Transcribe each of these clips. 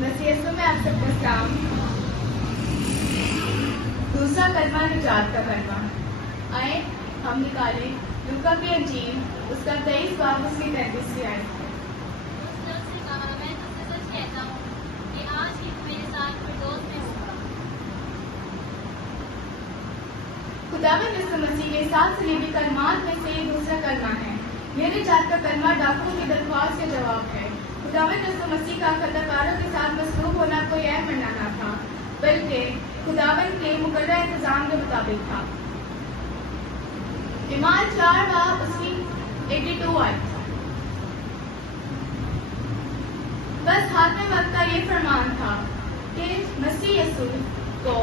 मसीह में आप सबका सलाम। दूसरा कलमा निजात का कलमा। आए हम निकालें लूका की अंजील उसका 23 बाब उसकी 33 आयत। खुदावंद यीशु मसीह के 7 सलीबी कलमात में से दूसरा कलमा है। यह निजात का कलमा डाकुओं की दरख्वास्त के जवाब है। खुदावंद यीशु मसीह का खताकारों के साथ मसलूब होना कोई ऐब मरना न था, बल्कि खुदावंद के मुकर्रर इंतजाम के मुताबिक था। ईमान 4 बाब उसकी 82 आयत। बस हातिम वक्त का ये फरमान था कि मसीह यीशु को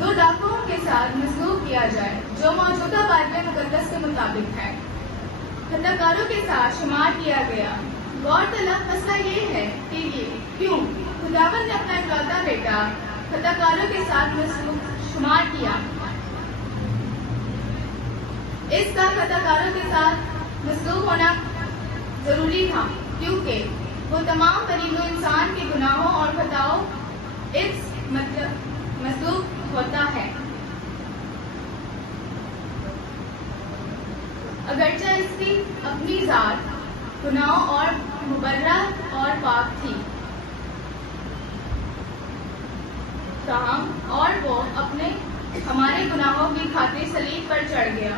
2 डाकुओं के साथ मसलूब किया जाए, जो मौजूदा बाइबल मुकद्दस के मुताबिक है। खताकारों के साथ शुमार किया गया। गौरतलब मसला ये है कि क्यों खुदावंद ने अपना इकलौता बेटा खताकारों के साथ शुमार किया। इसका खताकारों के साथ मसलूब होना जरूरी था, क्योंकि वो तमाम तरीनों इंसान के गुनाहों और खताओं इस मसलूब होता है। अगरचे इसकी अपनी जात गुनाहों और मुबर्रा और पाक थी, ताहम और वो अपने हमारे गुनाहों की खातिर सलीब पर चढ़ गया।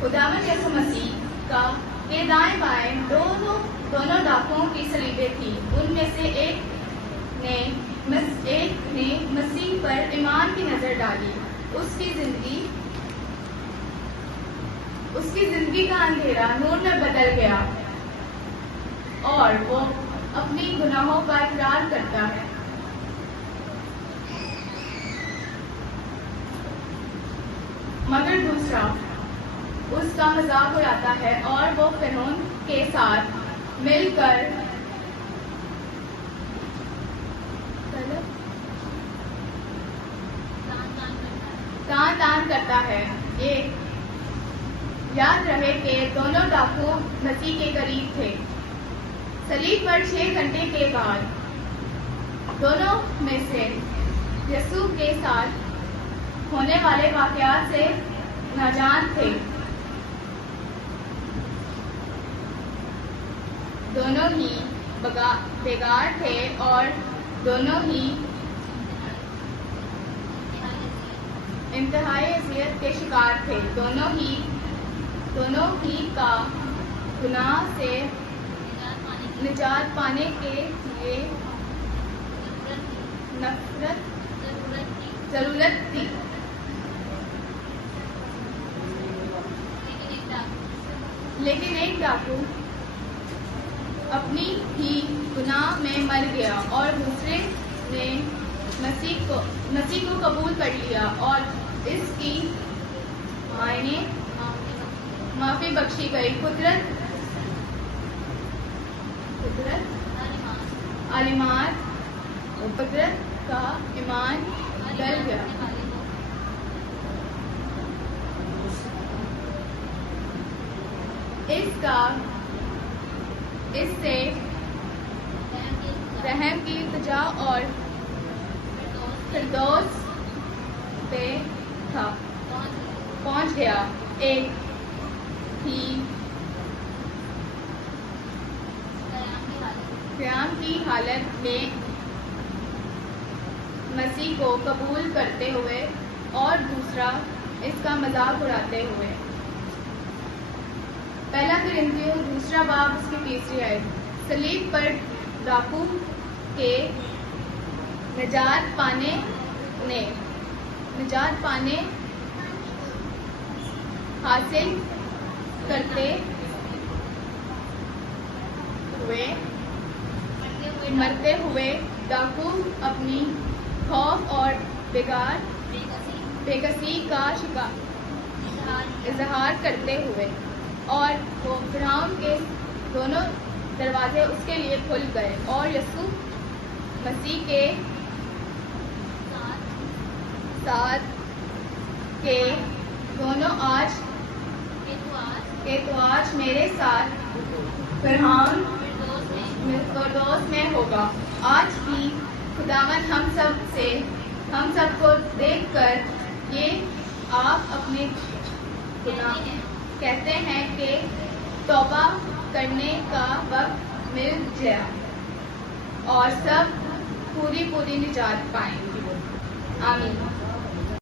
खुदावंद यीशु मसीह का के दाएं बाएं दोनों डाकुओं की सलीबें थी। उनमें से एक ने मसीह पर ईमान की नजर डाली। उसकी जिंदगी का अंधेरा नूर में बदल गया और वो अपनी गुनाहों का इकरार करता है। मगर दूसरा उसका मजाक उड़ाता है और वो फिरौन के साथ मिलकर तान करता है। ये याद रहे कि दोनो. डाकू मसीह के करीब थे। सलीब पर 6 घंटे के बाद दोनों में से यीशु के साथ होने वाले वाकयात से नाजान थे। दोनों ही बेगार थे और दोनों ही इंतहाई अज़ियत के शिकार थे। दोनों ही का गुनाह से निजात पाने के लिए जरूरत थी। लेकिन एक डाकू अपनी ही गुनाह में मर गया और दूसरे ने मसीह को कबूल कर लिया और इसकी माफी बख्शी गई। कुदरत का ईमान डल गया। इससे रहम की इल्तिजा और फिरदौस पे पहुंच गया। एक ही क़याम की हालत में मसीह को कबूल करते हुए और दूसरा इसका मजाक उड़ाते हुए। पहला कुरिन्थियों 2 बाब उसकी 3 आयत। सलीब पर डाकू के निजात पाने हासिल करते हुए मरते हुए डाकू अपनी खौफ और बेकसी का इजहार करते हुए और वो फिरौन के दोनों दरवाजे उसके लिए खुल गए और यीशु मसीह के साथ के दोनों आज मेरे साथ फिरदौस में होगा। आज भी خداوند ہم سب کو دیکھ کر یہ آپ اپنے گناہ کہتے ہیں کہ توبہ کرنے کا وقت مل گیا اور سب پوری نجات پائیں گے. آمین.